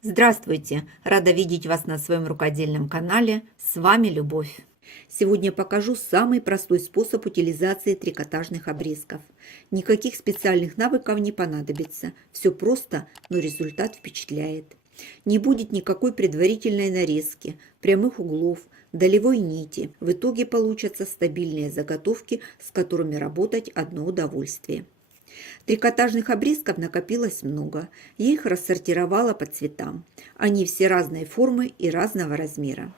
Здравствуйте! Рада видеть вас на своем рукодельном канале. С вами Любовь. Сегодня покажу самый простой способ утилизации трикотажных обрезков. Никаких специальных навыков не понадобится. Все просто, но результат впечатляет. Не будет никакой предварительной нарезки, прямых углов, долевой нити. В итоге получатся стабильные заготовки, с которыми работать одно удовольствие. Трикотажных обрезков накопилось много. Я их рассортировала по цветам. Они все разной формы и разного размера.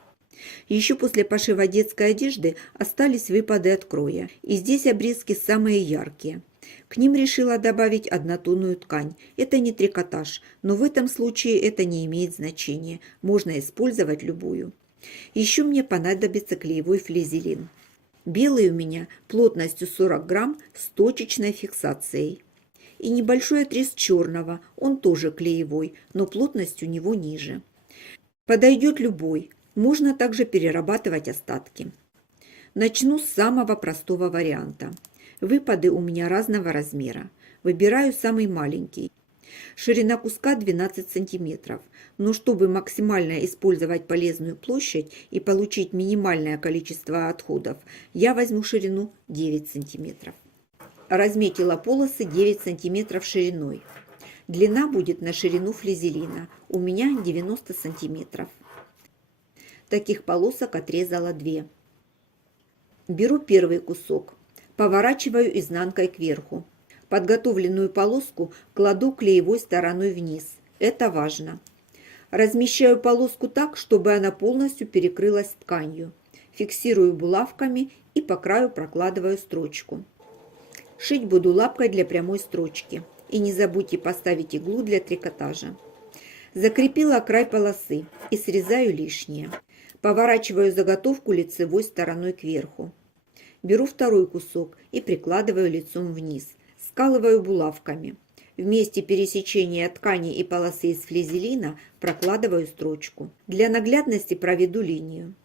Еще после пошива детской одежды остались выпады от кроя. И здесь обрезки самые яркие. К ним решила добавить однотонную ткань. Это не трикотаж, но в этом случае это не имеет значения. Можно использовать любую. Еще мне понадобится клеевой флизелин. Белый у меня плотностью 40 грамм с точечной фиксацией. И небольшой отрез черного, он тоже клеевой, но плотность у него ниже. Подойдет любой, можно также перерабатывать остатки. Начну с самого простого варианта. Выпады у меня разного размера. Выбираю самый маленький. Ширина куска 12 сантиметров, но чтобы максимально использовать полезную площадь и получить минимальное количество отходов, я возьму ширину 9 сантиметров. Разметила полосы 9 сантиметров шириной. Длина будет на ширину флизелина, у меня 90 сантиметров. Таких полосок отрезала 2. Беру первый кусок, поворачиваю изнанкой кверху. Подготовленную полоску кладу клеевой стороной вниз. Это важно. Размещаю полоску так, чтобы она полностью перекрылась тканью. Фиксирую булавками и по краю прокладываю строчку. Шить буду лапкой для прямой строчки. И не забудьте поставить иглу для трикотажа. Закрепила край полосы и срезаю лишнее. Поворачиваю заготовку лицевой стороной кверху. Беру второй кусок и прикладываю лицом вниз. Скалываю булавками. В месте пересечения ткани и полосы из флизелина прокладываю строчку. Для наглядности проведу линию.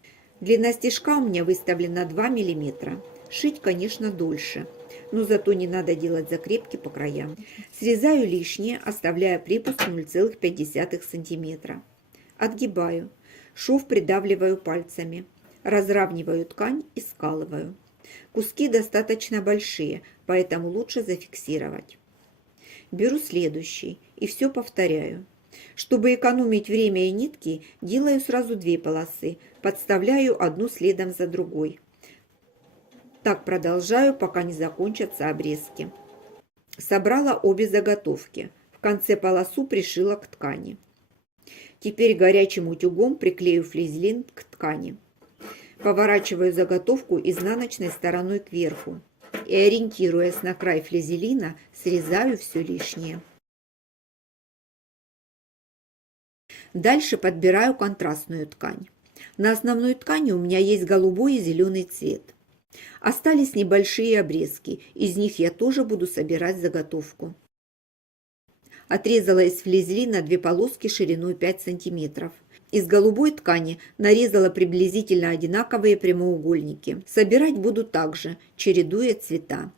Длина стежка у меня выставлена 2 мм. Шить, конечно, дольше, но зато не надо делать закрепки по краям. Срезаю лишнее, оставляя припуск 0,5 см. Отгибаю. Шов придавливаю пальцами. Разравниваю ткань и скалываю. Куски достаточно большие, поэтому лучше зафиксировать. Беру следующий и все повторяю. Чтобы экономить время и нитки, делаю сразу 2 полосы, подставляю одну следом за другой. Так продолжаю, пока не закончатся обрезки. Собрала обе заготовки. В конце полосу пришила к ткани. Теперь горячим утюгом приклею флизелин к ткани. Поворачиваю заготовку изнаночной стороной кверху и, ориентируясь на край флизелина, срезаю все лишнее. Дальше подбираю контрастную ткань. На основной ткани у меня есть голубой и зеленый цвет. Остались небольшие обрезки, из них я тоже буду собирать заготовку. Отрезала из флизелина 2 полоски шириной 5 см. Из голубой ткани нарезала приблизительно одинаковые прямоугольники. Собирать буду также, чередуя цвета.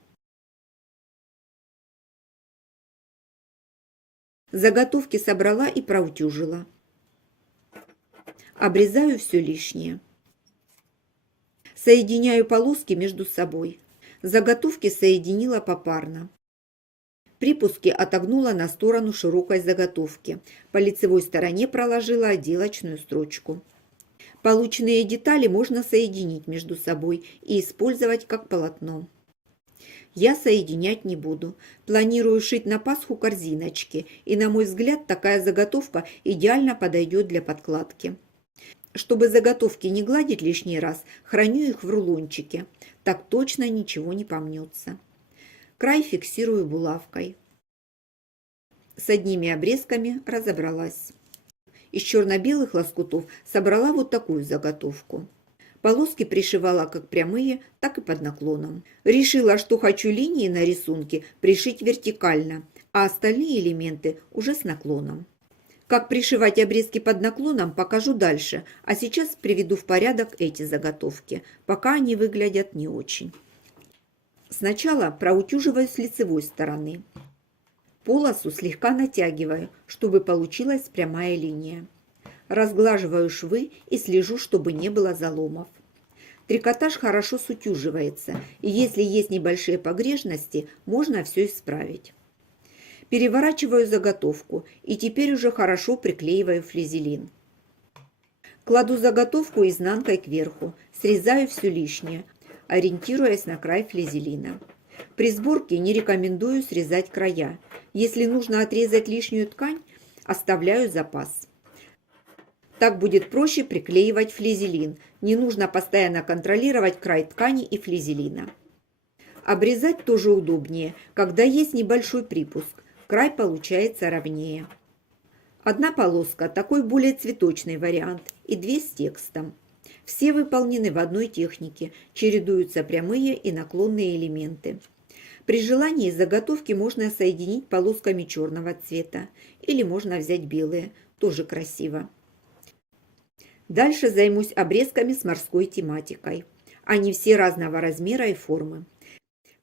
Заготовки собрала и проутюжила. Обрезаю все лишнее. Соединяю полоски между собой. Заготовки соединила попарно. Припуски отогнула на сторону широкой заготовки. По лицевой стороне проложила отделочную строчку. Полученные детали можно соединить между собой и использовать как полотно. Я соединять не буду. Планирую шить на Пасху корзиночки, и, на мой взгляд, такая заготовка идеально подойдет для подкладки. Чтобы заготовки не гладить лишний раз, храню их в рулончике. Так точно ничего не помнется. Край фиксирую булавкой. С одними обрезками разобралась. Из черно-белых лоскутов собрала вот такую заготовку. Полоски пришивала как прямые, так и под наклоном. Решила, что хочу линии на рисунке пришить вертикально, а остальные элементы уже с наклоном. Как пришивать обрезки под наклоном, покажу дальше, а сейчас приведу в порядок эти заготовки, пока они выглядят не очень. Сначала проутюживаю с лицевой стороны. Полосу слегка натягиваю, чтобы получилась прямая линия. Разглаживаю швы и слежу, чтобы не было заломов. Трикотаж хорошо сутюживается, и если есть небольшие погрешности, можно все исправить. Переворачиваю заготовку и теперь уже хорошо приклеиваю флизелин. Кладу заготовку изнанкой кверху, срезаю все лишнее, ориентируясь на край флизелина. При сборке не рекомендую срезать края. Если нужно отрезать лишнюю ткань, оставляю запас. Так будет проще приклеивать флизелин. Не нужно постоянно контролировать край ткани и флизелина. Обрезать тоже удобнее, когда есть небольшой припуск. Край получается ровнее. Одна полоска – такой более цветочный вариант, и две с текстом. Все выполнены в одной технике, чередуются прямые и наклонные элементы. При желании заготовки можно соединить полосками черного цвета, или можно взять белые, тоже красиво. Дальше займусь обрезками с морской тематикой. Они все разного размера и формы.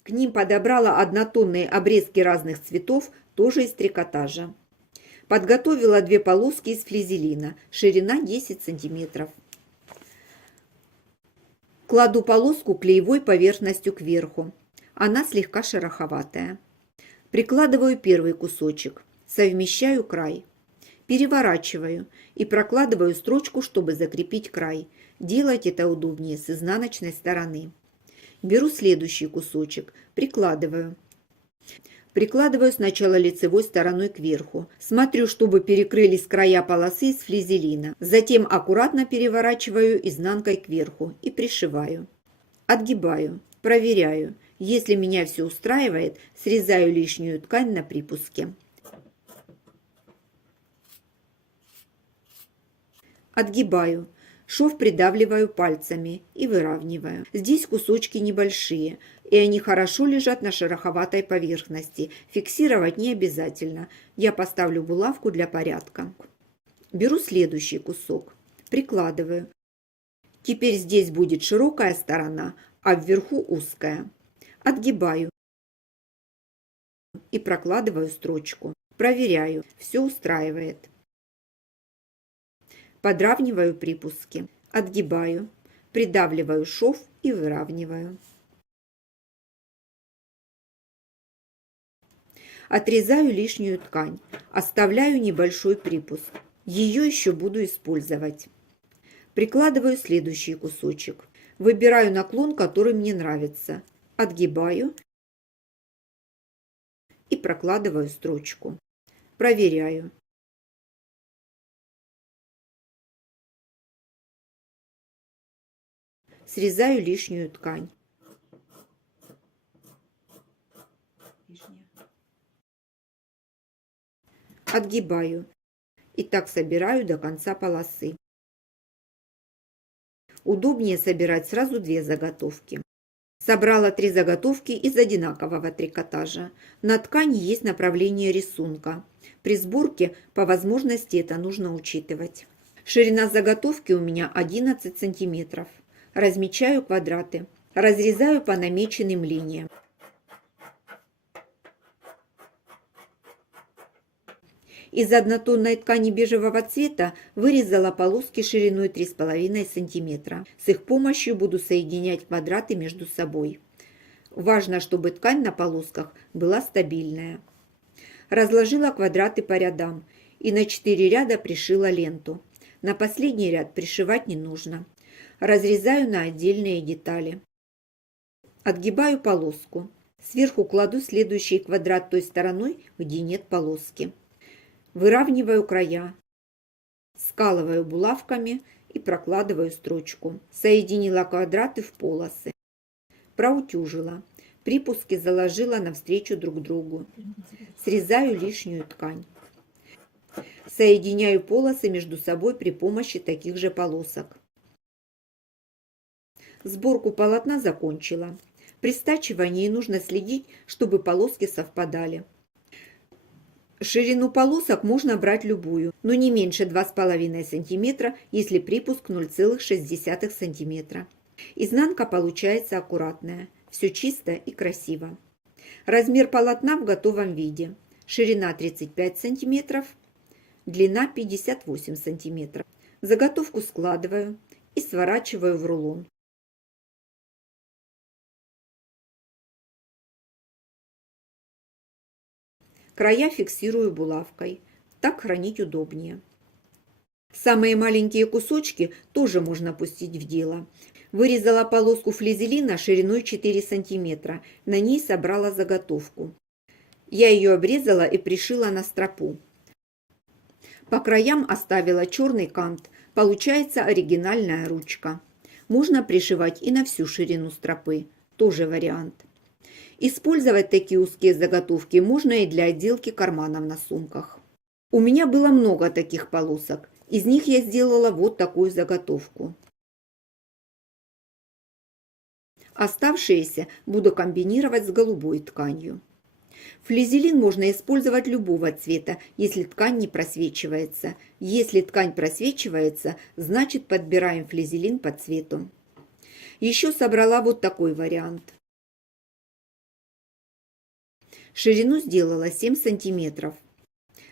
К ним подобрала однотонные обрезки разных цветов, тоже из трикотажа. Подготовила две полоски из флизелина, ширина 10 см. Кладу полоску клеевой поверхностью кверху. Она слегка шероховатая. Прикладываю первый кусочек, совмещаю край. Переворачиваю и прокладываю строчку, чтобы закрепить край. Делать это удобнее с изнаночной стороны. Беру следующий кусочек, прикладываю. Прикладываю сначала лицевой стороной кверху. Смотрю, чтобы перекрылись края полосы из флизелина. Затем аккуратно переворачиваю изнанкой кверху и пришиваю. Отгибаю, проверяю. Если меня все устраивает, срезаю лишнюю ткань на припуске. Отгибаю. Шов придавливаю пальцами и выравниваю. Здесь кусочки небольшие, и они хорошо лежат на шероховатой поверхности. Фиксировать не обязательно. Я поставлю булавку для порядка. Беру следующий кусок. Прикладываю. Теперь здесь будет широкая сторона, а вверху узкая. Отгибаю и прокладываю строчку. Проверяю. Все устраивает. Подравниваю припуски, отгибаю, придавливаю шов и выравниваю. Отрезаю лишнюю ткань, оставляю небольшой припуск. Ее еще буду использовать. Прикладываю следующий кусочек. Выбираю наклон, который мне нравится. Отгибаю и прокладываю строчку. Проверяю. Срезаю лишнюю ткань. Отгибаю. И так собираю до конца полосы. Удобнее собирать сразу две заготовки. Собрала 3 заготовки из одинакового трикотажа. На ткани есть направление рисунка. При сборке по возможности это нужно учитывать. Ширина заготовки у меня 11 сантиметров. Размечаю квадраты. Разрезаю по намеченным линиям. Из однотонной ткани бежевого цвета вырезала полоски шириной 3,5 см. С их помощью буду соединять квадраты между собой. Важно, чтобы ткань на полосках была стабильная. Разложила квадраты по рядам и на 4 ряда пришила ленту. На последний ряд пришивать не нужно. Разрезаю на отдельные детали. Отгибаю полоску. Сверху кладу следующий квадрат той стороной, где нет полоски. Выравниваю края, скалываю булавками и прокладываю строчку. Соединила квадраты в полосы. Проутюжила. Припуски заложила навстречу друг другу. Срезаю лишнюю ткань. Соединяю полосы между собой при помощи таких же полосок. Сборку полотна закончила. При стачивании нужно следить, чтобы полоски совпадали. Ширину полосок можно брать любую, но не меньше 2,5 см, если припуск 0,6 см. Изнанка получается аккуратная, все чисто и красиво. Размер полотна в готовом виде. ширина 35 сантиметров, длина 58 сантиметров. Заготовку складываю и сворачиваю в рулон. Края фиксирую булавкой, так хранить удобнее. Самые маленькие кусочки тоже можно пустить в дело. Вырезала полоску флизелина шириной 4 сантиметра, на ней собрала заготовку. Я ее обрезала и пришила на стропу. По краям оставила черный кант, получается оригинальная ручка. Можно пришивать и на всю ширину стропы, тоже вариант. Использовать такие узкие заготовки можно и для отделки карманов на сумках. У меня было много таких полосок, из них я сделала вот такую заготовку. Оставшиеся буду комбинировать с голубой тканью. Флизелин можно использовать любого цвета, если ткань не просвечивается. Если ткань просвечивается, значит подбираем флизелин по цвету. Еще собрала вот такой вариант. Ширину сделала 7 сантиметров.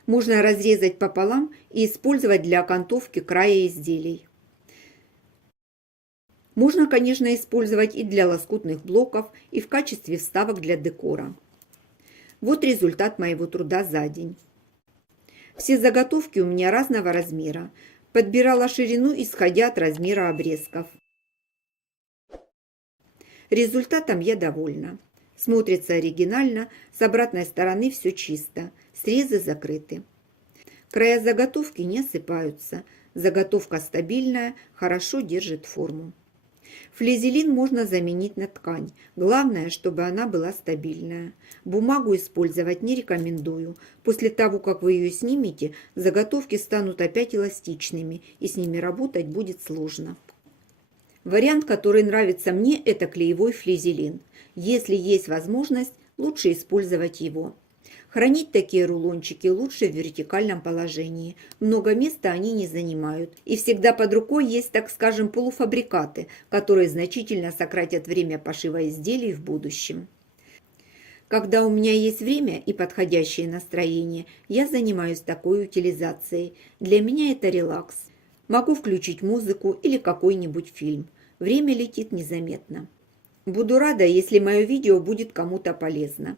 Можно разрезать пополам и использовать для окантовки края изделий. Можно, конечно, использовать и для лоскутных блоков, и в качестве вставок для декора. Вот результат моего труда за день. Все заготовки у меня разного размера. Подбирала ширину, исходя от размера обрезков. Результатом я довольна. Смотрится оригинально, с обратной стороны все чисто, срезы закрыты. Края заготовки не осыпаются, заготовка стабильная, хорошо держит форму. Флизелин можно заменить на ткань, главное, чтобы она была стабильная. Бумагу использовать не рекомендую. После того, как вы ее снимете, заготовки станут опять эластичными, и с ними работать будет сложно. Вариант, который нравится мне, это клеевой флизелин. Если есть возможность, лучше использовать его. Хранить такие рулончики лучше в вертикальном положении. Много места они не занимают. И всегда под рукой есть, так скажем, полуфабрикаты, которые значительно сократят время пошива изделий в будущем. Когда у меня есть время и подходящее настроение, я занимаюсь такой утилизацией. Для меня это релакс. Могу включить музыку или какой-нибудь фильм. Время летит незаметно. Буду рада, если мое видео будет кому-то полезно.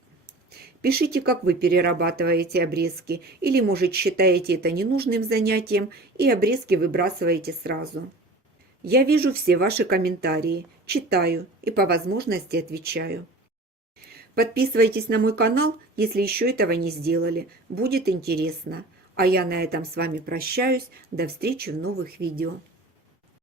Пишите, как вы перерабатываете обрезки, или, может, считаете это ненужным занятием и обрезки выбрасываете сразу. Я вижу все ваши комментарии, читаю и по возможности отвечаю. Подписывайтесь на мой канал, если еще этого не сделали, будет интересно. А я на этом с вами прощаюсь, до встречи в новых видео.